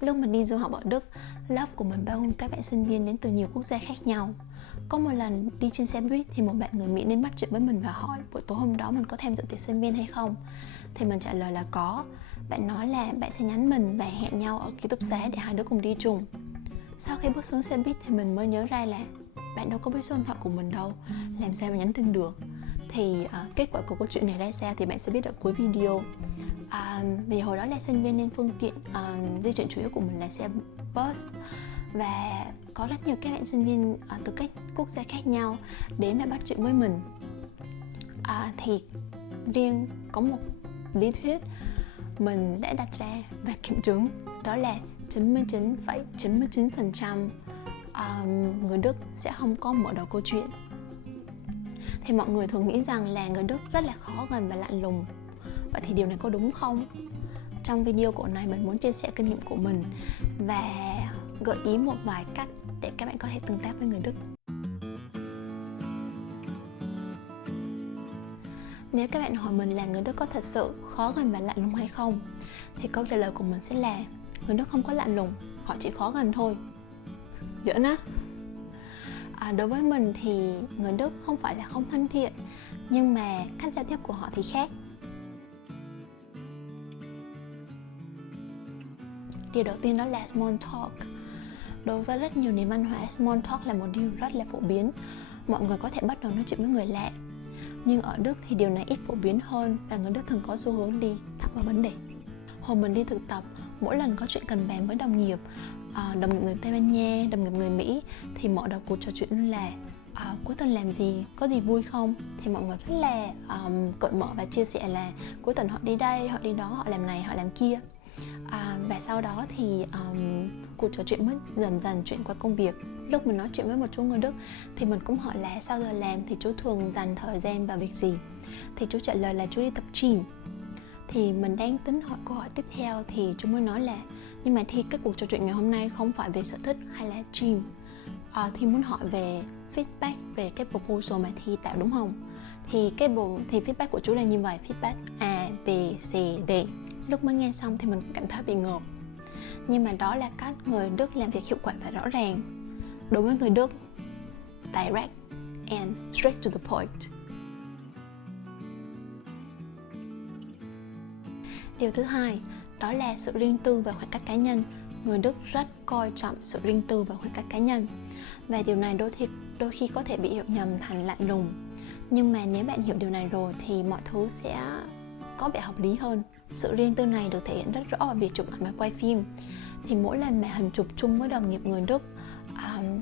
Lúc mình đi du học ở Đức, lớp của mình bao gồm các bạn sinh viên đến từ nhiều quốc gia khác nhau. Có một lần đi trên xe buýt thì một bạn người Mỹ đến bắt chuyện với mình và hỏi buổi tối hôm đó mình có tham dự tiệc sinh viên hay không. Thì mình trả lời là có. Bạn nói là bạn sẽ nhắn mình và hẹn nhau ở ký túc xá để hai đứa cùng đi chung. Sau khi bước xuống xe buýt thì mình mới nhớ ra là bạn đâu có biết số điện thoại của mình đâu, làm sao mà nhắn tin được. Thì kết quả của câu chuyện này ra sao thì bạn sẽ biết ở cuối video. Vì hồi đó là sinh viên nên phương tiện di chuyển chủ yếu của mình là xe bus, và có rất nhiều các bạn sinh viên từ các quốc gia khác nhau đến để bắt chuyện với mình. Thì riêng có một lý thuyết mình đã đặt ra và kiểm chứng, đó là 99,99% người Đức sẽ không có mở đầu câu chuyện. Thì mọi người thường nghĩ rằng là người Đức rất là khó gần và lạnh lùng. Vậy thì điều này có đúng không? Trong video của này mình muốn chia sẻ kinh nghiệm của mình và gợi ý một vài cách để các bạn có thể tương tác với người Đức. Nếu các bạn hỏi mình là người Đức có thật sự khó gần và lạnh lùng hay không, thì câu trả lời của mình sẽ là người Đức không có lạnh lùng, họ chỉ khó gần thôi. Giỡn á. Đối với mình thì người Đức không phải là không thân thiện, nhưng mà cách giao tiếp của họ thì khác. Điều đầu tiên đó là small talk. Đối với rất nhiều nền văn hóa, small talk là một điều rất là phổ biến. Mọi người có thể bắt đầu nói chuyện với người lạ. Nhưng ở Đức thì điều này ít phổ biến hơn, và người Đức thường có xu hướng đi thẳng vào vấn đề. Hồi mình đi thực tập, mỗi lần có chuyện cần bàn với đồng nghiệp người Tây Ban Nha, đồng nghiệp người Mỹ, thì mở đầu cuộc trò chuyện luôn là cuối tuần làm gì, có gì vui không? Thì mọi người rất là cởi mở và chia sẻ là cuối tuần họ đi đây, họ đi đó, họ làm này, họ làm kia. Và sau đó thì cuộc trò chuyện mới dần dần chuyển qua công việc. Lúc mình nói chuyện với một chú người Đức thì mình cũng hỏi là sau giờ làm thì chú thường dành thời gian vào việc gì. Thì chú trả lời là chú đi tập gym. Thì mình đang tính hỏi câu hỏi tiếp theo thì chú mới nói là nhưng mà thì cái cuộc trò chuyện ngày hôm nay không phải về sở thích hay là gym, thì muốn hỏi về feedback về cái proposal mà Thi tạo đúng không? Thì feedback của chú là như vậy, feedback A, B, C, D. Lúc mới nghe xong thì mình cũng cảm thấy bị ngợp. Nhưng mà đó là cách người Đức làm việc hiệu quả và rõ ràng. Đối với người Đức, direct and straight to the point. Điều thứ hai, đó là sự riêng tư và khoảng cách cá nhân. Người Đức rất coi trọng sự riêng tư và khoảng cách cá nhân. Và điều này đôi khi có thể bị hiểu nhầm thành lạnh lùng. Nhưng mà nếu bạn hiểu điều này rồi thì mọi thứ sẽ có vẻ hợp lý hơn. Sự riêng tư này được thể hiện rất rõ ở việc chụp ảnh và quay phim. Thì mỗi lần mà hình chụp chung với đồng nghiệp người Đức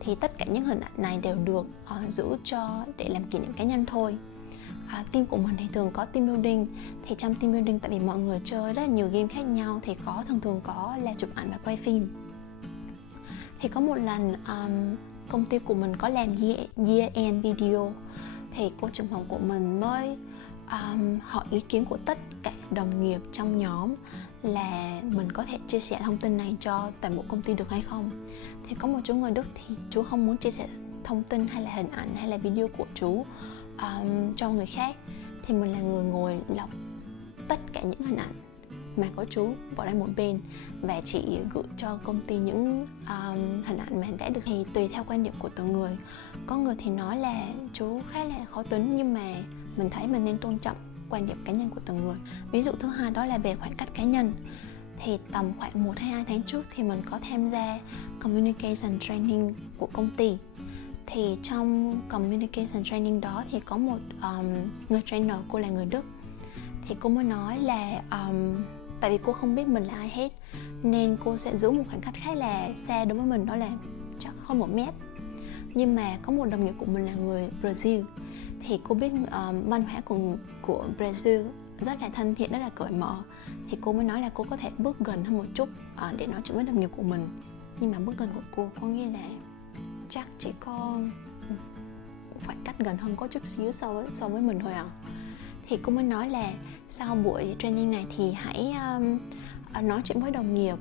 thì tất cả những hình ảnh này đều được giữ để làm kỷ niệm cá nhân thôi. Team của mình thì thường có team building. Thì trong team building, tại vì mọi người chơi rất là nhiều game khác nhau, thì thường có là chụp ảnh và quay phim. Thì có một lần công ty của mình có làm year end video, thì cô trưởng phòng của mình mới hỏi ý kiến của tất cả đồng nghiệp trong nhóm là mình có thể chia sẻ thông tin này cho toàn bộ công ty được hay không. Thì có một chú người Đức thì chú không muốn chia sẻ thông tin hay là hình ảnh hay là video của chú cho người khác. Thì mình là người ngồi lọc tất cả những hình ảnh mà có chú bỏ ra một bên và chỉ gửi cho công ty những hình ảnh mà đã được. Thì tùy theo quan điểm của từng người, có người thì nói là chú khá là khó tính, nhưng mà mình thấy mình nên tôn trọng quan điểm cá nhân của từng người. Ví dụ thứ hai đó là về khoảng cách cá nhân. Thì tầm khoảng 1 hay 2 tháng trước thì mình có tham gia communication training của công ty. Thì trong communication training đó thì có một người trainer, cô là người Đức. Thì cô mới nói là tại vì cô không biết mình là ai hết, nên cô sẽ giữ một khoảng cách khá là xa đối với mình, đó là chắc hơn 1 mét. Nhưng mà có một đồng nghiệp của mình là người Brazil, thì cô biết văn hóa của Brazil rất là thân thiện, rất là cởi mở. Thì cô mới nói là cô có thể bước gần hơn một chút để nói chuyện với đồng nghiệp của mình. Nhưng mà bước gần của cô có nghĩa là chắc chỉ có khoảng cách gần hơn có chút xíu so với mình thôi ạ. Thì cô mới nói là sau buổi training này thì hãy nói chuyện với đồng nghiệp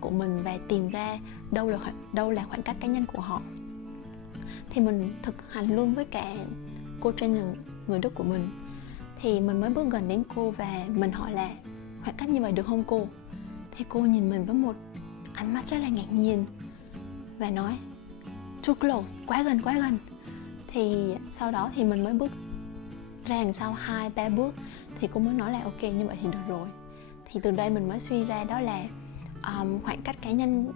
của mình và tìm ra đâu là khoảng cách cá nhân của họ. Thì mình thực hành luôn với cả cô trainer người Đức của mình. Thì mình mới bước gần đến cô và mình hỏi là khoảng cách như vậy được không cô? Thì cô nhìn mình với một ánh mắt rất là ngạc nhiên và nói too close, quá gần. Thì sau đó thì mình mới bước ra đằng sau 2-3 bước thì cô mới nói là ok, như vậy thì được rồi. Thì từ đây mình mới suy ra đó là khoảng cách cá nhân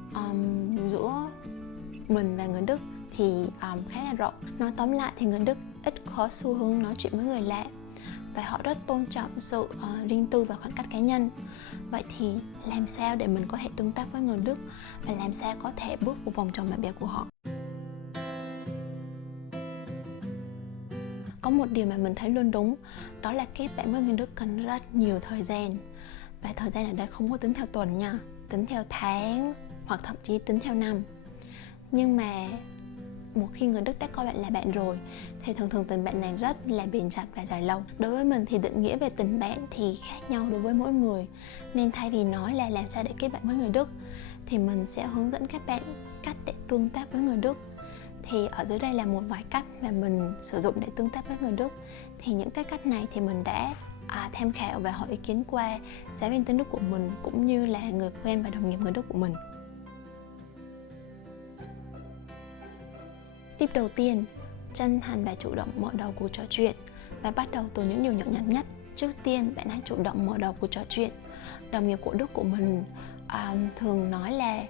giữa mình và người Đức thì khá là rộng. Nói tóm lại thì người Đức ít có xu hướng nói chuyện với người lạ và họ rất tôn trọng sự riêng tư và khoảng cách cá nhân. Vậy thì làm sao để mình có thể tương tác với người Đức và làm sao có thể bước vào vòng tròn bạn bè của họ? Có một điều mà mình thấy luôn đúng, đó là kết bạn với người Đức cần rất nhiều thời gian. Và thời gian ở đây không có tính theo tuần nha, tính theo tháng hoặc thậm chí tính theo năm. Nhưng mà một khi người Đức đã coi bạn là bạn rồi thì thường tình bạn này rất là bền chặt và dài lâu. Đối với mình thì định nghĩa về tình bạn thì khác nhau đối với mỗi người. Nên thay vì nói là làm sao để kết bạn với người Đức thì mình sẽ hướng dẫn các bạn cách để tương tác với người Đức. Thì ở dưới đây là một vài cách mà mình sử dụng để tương tác với người Đức. Thì những cái cách này thì mình đã tham khảo và hỏi ý kiến qua giáo viên tiếng Đức của mình cũng như là người quen và đồng nghiệp người Đức của mình. Tip đầu tiên, chân thành và chủ động mở đầu cuộc trò chuyện và bắt đầu từ những điều nhỏ nhặt nhất. Trước tiên, bạn hãy chủ động mở đầu cuộc trò chuyện. Đồng nghiệp của Đức của mình thường nói là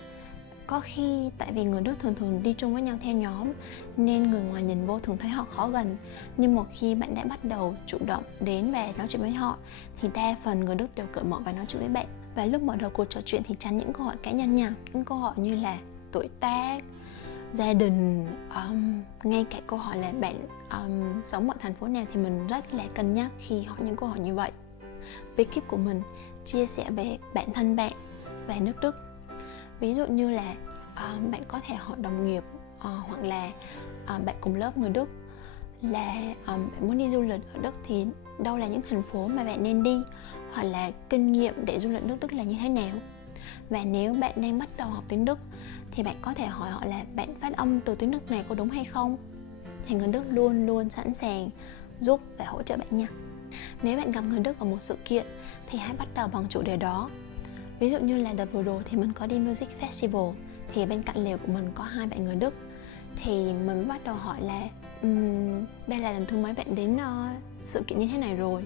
có khi tại vì người Đức thường đi chung với nhau theo nhóm nên người ngoài nhìn vô thường thấy họ khó gần. Nhưng một khi bạn đã bắt đầu chủ động đến và nói chuyện với họ thì đa phần người Đức đều cởi mở và nói chuyện với bạn. Và lúc mở đầu cuộc trò chuyện thì tránh những câu hỏi cá nhân nha. Những câu hỏi như là tuổi tác, gia đình, ngay cả câu hỏi là bạn sống ở thành phố nào thì mình rất là cân nhắc khi hỏi những câu hỏi như vậy. Bí kíp của mình chia sẻ về bản thân bạn và nước Đức. Ví dụ như là bạn có thể hỏi đồng nghiệp hoặc là bạn cùng lớp người Đức là bạn muốn đi du lịch ở Đức thì đâu là những thành phố mà bạn nên đi, hoặc là kinh nghiệm để du lịch nước Đức là như thế nào. Và nếu bạn đang bắt đầu học tiếng Đức thì bạn có thể hỏi họ là bạn phát âm từ tiếng Đức này có đúng hay không. Thì người Đức luôn luôn sẵn sàng giúp và hỗ trợ bạn nha. Nếu bạn gặp người Đức ở một sự kiện thì hãy bắt đầu bằng chủ đề đó. Ví dụ như là đợt vừa rồi thì mình có đi Music Festival, thì bên cạnh lều của mình có 2 bạn người Đức. Thì mình bắt đầu hỏi là đây là lần thứ mấy bạn đến sự kiện như thế này rồi.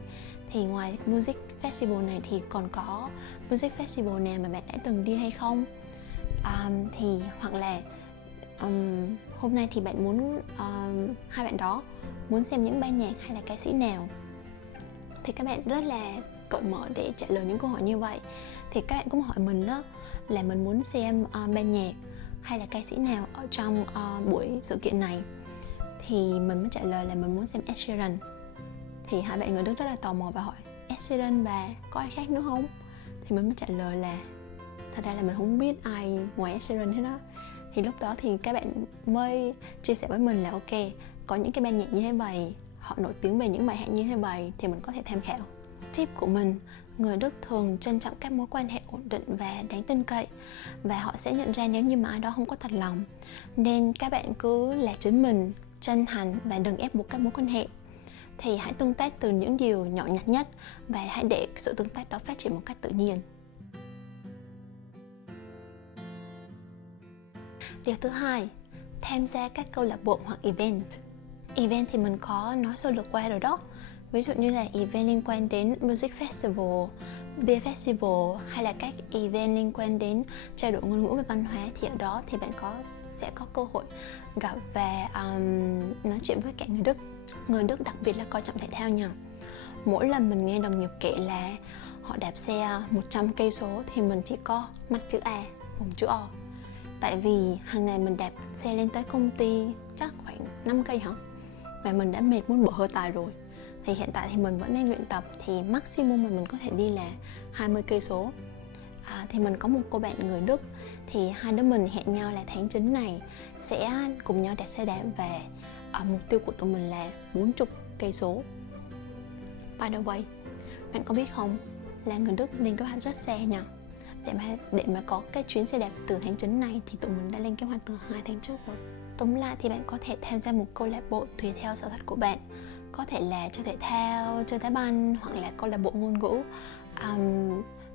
Thì ngoài Music Festival này thì còn có Music Festival nào mà bạn đã từng đi hay không? Thì hoặc là hôm nay thì bạn muốn hai bạn đó muốn xem những ban nhạc hay là ca sĩ nào. Thì các bạn rất là cởi mở để trả lời những câu hỏi như vậy. Thì các bạn cũng hỏi mình đó là mình muốn xem ban nhạc hay là ca sĩ nào ở trong buổi sự kiện này. Thì mình mới trả lời là mình muốn xem Ed Sheeran. Thì hai bạn người Đức rất là tò mò và hỏi Ed Sheeran và có ai khác nữa không? Thì mình mới trả lời là thật ra là mình không biết ai ngoài Ed Sheeran hết đó. Thì lúc đó thì các bạn mới chia sẻ với mình là ok, có những cái ban nhạc như thế vậy, họ nổi tiếng về những bài hát như thế vậy thì mình có thể tham khảo. Tip của mình, người Đức thường trân trọng các mối quan hệ ổn định và đáng tin cậy, và họ sẽ nhận ra nếu như mà ai đó không có thật lòng. Nên các bạn cứ là chính mình, chân thành và đừng ép buộc các mối quan hệ. Thì hãy tương tác từ những điều nhỏ nhặt nhất và hãy để sự tương tác đó phát triển một cách tự nhiên. Điều thứ hai, tham gia các câu lạc bộ hoặc event. Event thì mình có nói sơ lược qua rồi đó. Ví dụ như là event liên quan đến Music Festival, Beer Festival hay là các event liên quan đến trao đổi ngôn ngữ và văn hóa, thì ở đó thì bạn sẽ có cơ hội gặp và nói chuyện với cả người Đức. Người Đức đặc biệt là coi trọng thể thao nha. Mỗi lần mình nghe đồng nghiệp kể là họ đạp xe 100 cây số thì mình chỉ có mắt chữ A, mồm chữ O. Tại vì hàng ngày mình đạp xe lên tới công ty chắc khoảng 5 cây hả? Và mình đã mệt muốn bỏ hơi tài rồi. Thì hiện tại thì mình vẫn đang luyện tập, thì maximum mà mình có thể đi là 20 cây số. Thì mình có một cô bạn người Đức, thì hai đứa mình hẹn nhau là tháng 9 này sẽ cùng nhau đạp xe đạp, và mục tiêu của tụi mình là 40 cây số. By the way, bạn có biết không, là người Đức lên kế hoạch rất xe nha. Để mà có cái chuyến xe đạp từ tháng 9 này thì tụi mình đã lên kế hoạch từ 2 tháng trước rồi. Tóm lại thì bạn có thể tham gia một câu lạc bộ tùy theo sở thích của bạn. Có thể là chơi thể thao, chơi đá banh, hoặc là câu lạc bộ ngôn ngữ,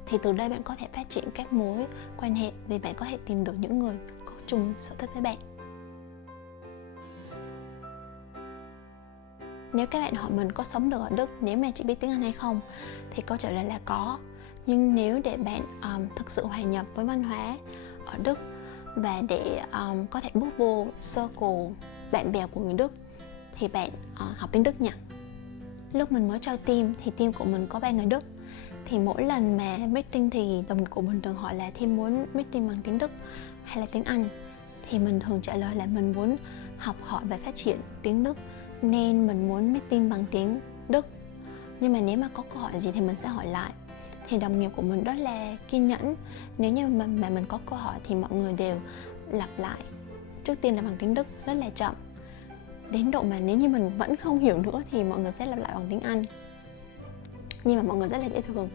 thì từ đây bạn có thể phát triển các mối quan hệ vì bạn có thể tìm được những người có chung sở thích với bạn. Nếu các bạn hỏi mình có sống được ở Đức nếu mà chỉ biết tiếng Anh hay không, thì câu trả lời là có. Nhưng nếu để bạn thực sự hòa nhập với văn hóa ở Đức và để có thể bước vô circle bạn bè của người Đức thì bạn học tiếng Đức nha. Lúc mình mới join team thì team của mình có 3 người Đức. Thì mỗi lần mà meeting thì đồng nghiệp của mình thường hỏi là team muốn meeting bằng tiếng Đức hay là tiếng Anh. Thì mình thường trả lời là mình muốn học hỏi và phát triển tiếng Đức nên mình muốn meeting bằng tiếng Đức. Nhưng mà nếu mà có câu hỏi gì thì mình sẽ hỏi lại. Thì đồng nghiệp của mình rất là kiên nhẫn. Nếu như mà mình có câu hỏi thì mọi người đều lặp lại. Trước tiên là bằng tiếng Đức, rất là chậm. Đến độ mà nếu như mình vẫn không hiểu nữa thì mọi người sẽ lặp lại bằng tiếng Anh. Nhưng mà mọi người rất là dễ thương.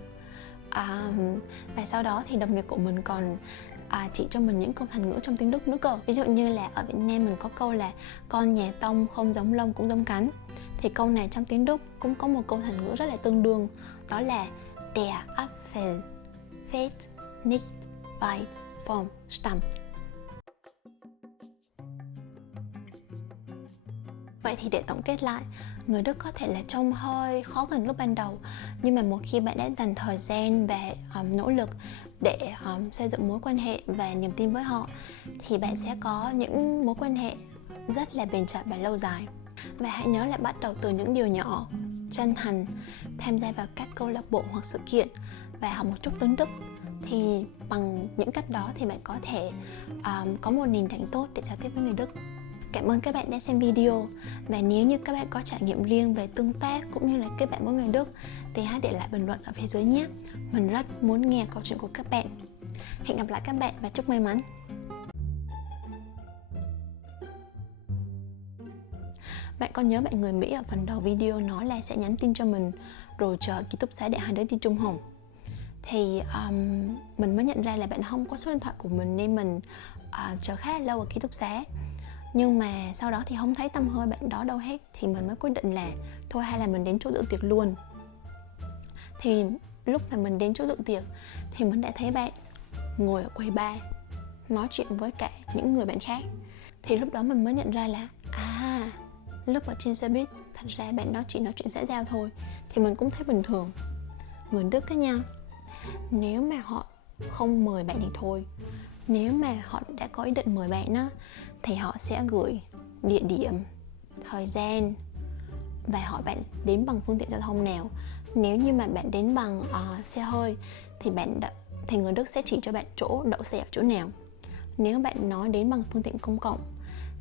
Và sau đó thì đồng nghiệp của mình còn chỉ cho mình những câu thành ngữ trong tiếng Đức nữa cơ. Ví dụ như là ở Việt Nam mình có câu là con nhà tông không giống lông cũng giống cánh. Thì câu này trong tiếng Đức cũng có một câu thành ngữ rất là tương đương. Đó là Der Apfel fällt nicht weit vom Stamm. Vậy thì để tổng kết lại, người Đức có thể là trông hơi khó gần lúc ban đầu, nhưng mà một khi bạn đã dành thời gian và nỗ lực để xây dựng mối quan hệ và niềm tin với họ thì bạn sẽ có những mối quan hệ rất là bền chặt và lâu dài. Và hãy nhớ là bắt đầu từ những điều nhỏ, chân thành, tham gia vào các câu lạc bộ hoặc sự kiện và học một chút tiếng Đức. Thì bằng những cách đó thì bạn có thể có một nền tảng tốt để giao tiếp với người Đức. Cảm ơn các bạn đã xem video. Và nếu như các bạn có trải nghiệm riêng về tương tác cũng như là kết bạn với người Đức thì hãy để lại bình luận ở phía dưới nhé. Mình rất muốn nghe câu chuyện của các bạn. Hẹn gặp lại các bạn và chúc may mắn. Bạn có nhớ bạn người Mỹ ở phần đầu video nói là sẽ nhắn tin cho mình rồi chờ ký túc xá để hai đứa đi chung không? Thì mình mới nhận ra là bạn không có số điện thoại của mình nên mình chờ khá là lâu ở ký túc xá. Nhưng mà sau đó thì không thấy tăm hơi bạn đó đâu hết. Thì mình mới quyết định là thôi hay là mình đến chỗ dự tiệc luôn. Thì lúc mà mình đến chỗ dự tiệc thì mình đã thấy bạn ngồi ở quầy bar nói chuyện với cả những người bạn khác. Thì lúc đó mình mới nhận ra là lúc ở trên xe buýt thật ra bạn đó chỉ nói chuyện xã giao thôi. Thì mình cũng thấy bình thường. Người Đức á nha, nếu mà họ không mời bạn thì thôi, nếu mà họ đã có ý định mời bạn á thì họ sẽ gửi địa điểm, thời gian và hỏi bạn đến bằng phương tiện giao thông nào. Nếu như mà bạn đến bằng xe hơi thì người Đức sẽ chỉ cho bạn chỗ đậu xe ở chỗ nào. Nếu bạn nói đến bằng phương tiện công cộng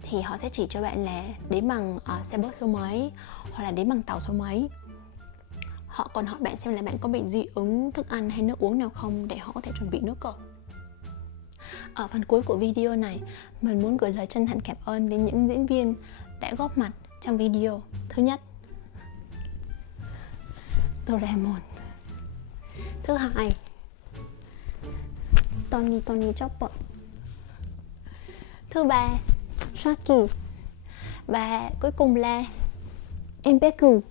thì họ sẽ chỉ cho bạn là đến bằng xe bus số mấy hoặc là đến bằng tàu số mấy. Họ còn hỏi bạn xem là bạn có bị dị ứng thức ăn hay nước uống nào không để họ có thể chuẩn bị nước cơ. Ở phần cuối của video này, mình muốn gửi lời chân thành cảm ơn đến những diễn viên đã góp mặt trong video. Thứ nhất, Doraemon. Thứ hai, Tony Chopper. Thứ ba, Saki. Và cuối cùng là Empeku.